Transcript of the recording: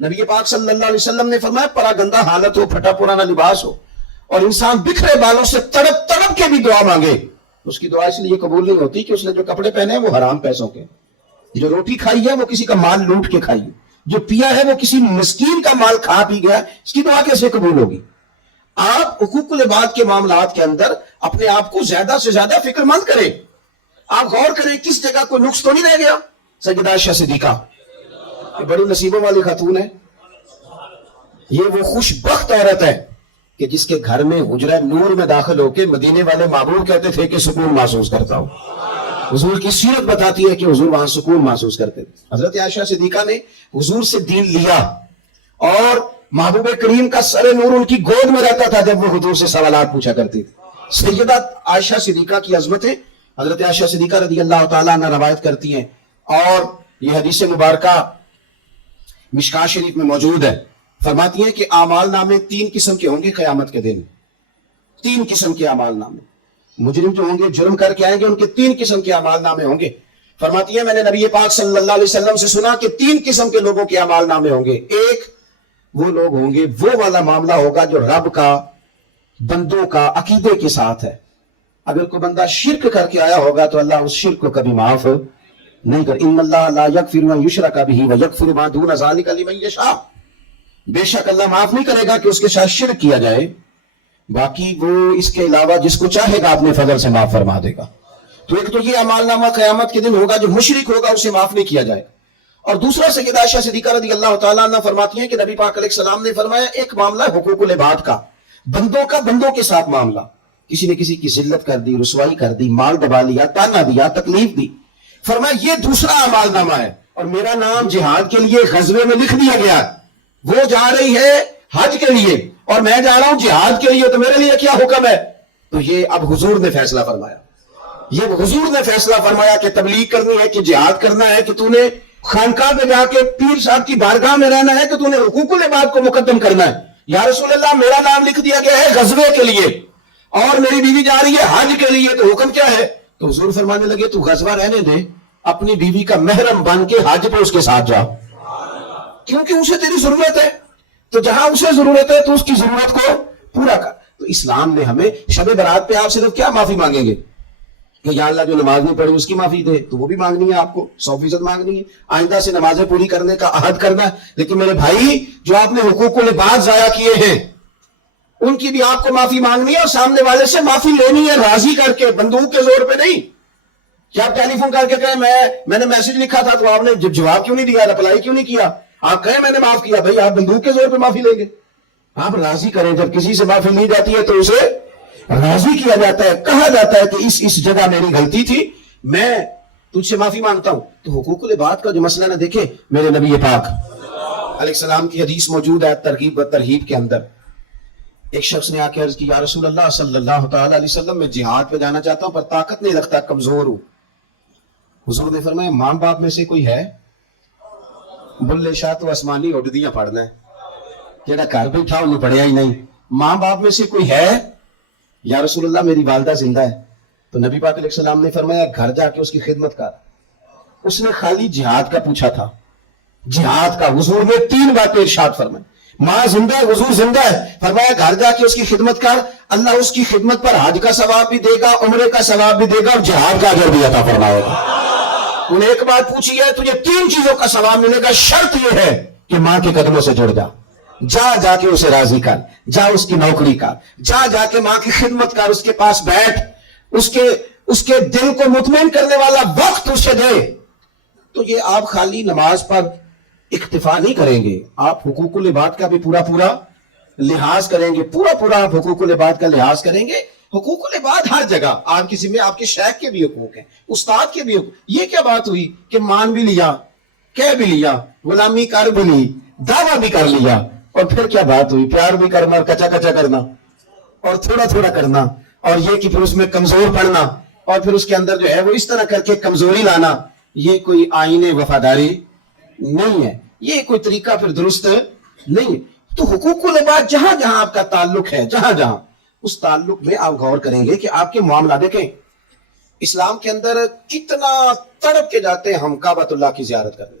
نبی پاک صلی اللہ علیہ وسلم نے فرمایا پراگندہ حالت ہو، پھٹا پرانا لباس ہو اور انسان بکھرے بالوں سے تڑپ تڑپ کے بھی دعا مانگے، اس کی دعا اس لیے قبول نہیں ہوتی کہ اس نے جو کپڑے پہنے ہیں وہ حرام پیسوں کے، جو روٹی کھائی ہے وہ کسی کا مال لوٹ کے کھائی ہے، جو پیا ہے وہ کسی مسکین کا مال کھا پی گیا، اس کی دعا کیسے قبول ہوگی؟ آپ حقوق العباد کے معاملات کے اندر اپنے آپ کو زیادہ سے زیادہ فکر مند کریں. آپ غور کریں کس جگہ کوئی نقص تو نہیں رہ گیا. سیدہ عائشہ صدیقہ یہ بڑی نصیبوں والی خاتون ہے. یہ وہ خوش بخت عورت ہے کہ جس کے گھر میں حجرہ نور میں داخل ہو کے مدینے والے محبوب کہتے تھے کہ سکون محسوس کرتا ہوں. حضور کی سیرت بتاتی ہے کہ حضور وہاں سکون محسوس کرتے تھے. حضرت عائشہ صدیقہ نے حضور سے دین لیا اور محبوب کریم کا سر نور ان کی گود میں رہتا تھا جب وہ حضور سے سوالات پوچھا کرتی تھی. سیدہ عائشہ صدیقہ کی عظمتیں حضرت عائشہ صدیقہ رضی اللہ تعالیٰ عنہ روایت کرتی ہیں اور یہ حدیث مبارکہ مشکاہ شریف میں موجود ہے. فرماتی ہیں کہ اعمال نامے 3 قسم کے ہوں گے قیامت کے دن. 3 قسم کے اعمال نامے. مجرم جو ہوں گے جرم کر کے آئیں گے ان کے 3 قسم کے اعمال نامے ہوں گے. فرماتی ہیں میں نے نبی پاک صلی اللہ علیہ وسلم سے سنا کہ 3 قسم کے لوگوں کے اعمال نامے ہوں گے. ایک وہ لوگ ہوں گے وہ والا معاملہ ہوگا جو رب کا بندوں کا عقیدے کے ساتھ ہے. اگر کوئی بندہ شرک کر کے آیا ہوگا تو اللہ اس شرک کو کبھی معاف نہیں کر. ان اللہ لا یغفر ان یشرک بہ ویغفر ما دون ذلک لمن یشاء. بے شک اللہ معاف نہیں کرے گا کہ اس کے ساتھ شرک کیا جائے، باقی وہ اس کے علاوہ جس کو چاہے گا اپنے فضل سے معاف فرما دے گا. تو ایک تو یہ اعمال نامہ قیامت کے دن ہوگا جو مشرک ہوگا اسے معاف نہیں کیا جائے گا. اور دوسرا سیدہ عائشہ صدیقہ رضی اللہ تعالیٰ عنہ فرماتی ہیں کہ نبی پاک علیہ السلام نے فرمایا ایک معاملہ حقوق العباد کا، بندوں کے ساتھ معاملہ. کسی نے کسی کی ذلت کر دی، رسوائی کر دی، مال دبا لیا، تانا دیا، تکلیف دی. فرمایا یہ دوسرا اعمال نامہ ہے اور میرا نام جہاد کے لیے غزوے میں لکھ دیا گیا. وہ جا رہی ہے حج کے لیے اور میں جا رہا ہوں جہاد کے لیے، تو میرے لیے کیا حکم ہے؟ تو یہ اب حضور نے فیصلہ فرمایا. یہ حضور نے فیصلہ فرمایا کہ تبلیغ کرنی ہے، کہ جہاد کرنا ہے، کہ تو نے خانقاہ میں جا کے پیر صاحب کی بارگاہ میں رہنا ہے، کہ تو نے حقوق العباد کو مقدم کرنا ہے. یا رسول اللہ میرا نام لکھ دیا گیا ہے غزوے کے لیے اور میری بیوی جا رہی ہے حج کے لیے، تو حکم کیا ہے؟ تو حضور فرمانے لگے تو غزوہ رہنے دے، اپنی بیوی کا محرم بن کے حج پہ اس کے ساتھ جا، کیونکہ اسے تیری ضرورت ہے. تو جہاں اسے ضرورت ہے تو اس کی ضرورت کو پورا کر. تو اسلام نے ہمیں شب برات پہ آپ صرف کیا معافی مانگیں گے کہ یا اللہ جو نماز نہیں پڑھی اس کی معافی دے، تو وہ بھی مانگنی ہے آپ کو 100% مانگنی ہے. آئندہ سے نمازیں پوری کرنے کا عہد کرنا ہے. لیکن میرے بھائی جو آپ نے حقوق العباد ضائع کیے ہیں ان کی بھی آپ کو معافی مانگنی ہے اور سامنے والے سے معافی لینی ہے راضی کر کے، بندوق کے زور پہ نہیں. کیا آپ ٹیلی فون کر کے کہیں میں نے میسج لکھا تھا تو آپ نے جواب کیوں نہیں دیا، رپلائی کیوں نہیں کیا؟ آپ کہیں میں نے معاف کیا، بھائی آپ بندوق کے زور پہ معافی لیں گے؟ آپ راضی کریں. جب کسی سے معافی لی جاتی ہے تو اسے راضی کیا جاتا ہے، کہا جاتا ہے کہ اس جگہ میری غلطی تھی، میں تجھ سے معافی مانگتا ہوں. تو حقوق العباد کا جو مسئلہ نہ دیکھیں، میرے نبی پاک علیہ السلام کی حدیث موجود ہے ترغیب و ترہیب کے اندر. ایک شخص نے آ کے عرض کی یا رسول اللہ صلی اللہ تعالی علیہ وسلم میں جہاد پہ جانا چاہتا ہوں پر طاقت نہیں رکھتا، کمزور ہوں. حضور نے فرمایا ماں باپ میں سے کوئی ہے؟ بلے شاہ تو آسمانی اڈدیاں پڑھنا ہے، جیڑا گھر بیٹھا انہیں پڑھیا ہی نہیں. ماں باپ میں سے کوئی ہے؟ یا رسول اللہ میری والدہ زندہ ہے. تو نبی پاک علیہ السلام نے فرمایا گھر جا کے اس کی خدمت کر. اس نے خالی جہاد کا پوچھا تھا، جہاد کا. حضور نے 3 باتیں ارشاد فرمائی. ماں زندہ ہے، حضور زندہ ہے، فرمایا گھر جا کے اس کی خدمت کر، اللہ اس کی خدمت پر حج کا ثواب بھی دے گا، عمرے کا ثواب بھی دے گا اور جہاد کا اجر بھی عطا فرمائے گا. انہیں ایک بات پوچھی ہے تجھے 3 چیزوں کا ثواب ملے گا، شرط یہ ہے کہ ماں کے قدموں سے جڑ جا. جا کے اسے راضی کر، جا اس کی نوکری کر، جا کے ماں کی خدمت کر، اس کے پاس بیٹھ، اس کے دل کو مطمئن کرنے والا وقت اسے دے. تو یہ آپ خالی نماز پر اکتفا نہیں کریں گے، آپ حقوق العباد کا بھی پورا لحاظ کریں گے. پورا آپ حقوق العباد کا لحاظ کریں گے. حقوق العباد ہر جگہ آپ کسی میں، آپ کے شیخ کے بھی حقوق ہیں، استاد کے بھی حقوق. یہ کیا بات ہوئی کہ مان بھی لیا، کہہ بھی لیا، غلامی کر بھی لی، دعویٰ بھی کر لیا، اور پھر کیا بات ہوئی؟ پیار بھی کرنا اور کچا کرنا اور تھوڑا کرنا، اور یہ کہ پھر اس میں کمزور پڑنا اور پھر اس کے اندر جو ہے وہ اس طرح کر کے کمزوری لانا. یہ کوئی آئین وفاداری نہیں ہے، یہ کوئی طریقہ پھر درست نہیں ہے. تو حقوق العباد جہاں جہاں آپ کا تعلق ہے، جہاں اس تعلق میں آپ غور کریں گے کہ آپ کے معاملہ دیکھیں. اسلام کے اندر کتنا تڑپ کے جاتے ہیں ہم کعبۃ اللہ کی زیارت کرنے،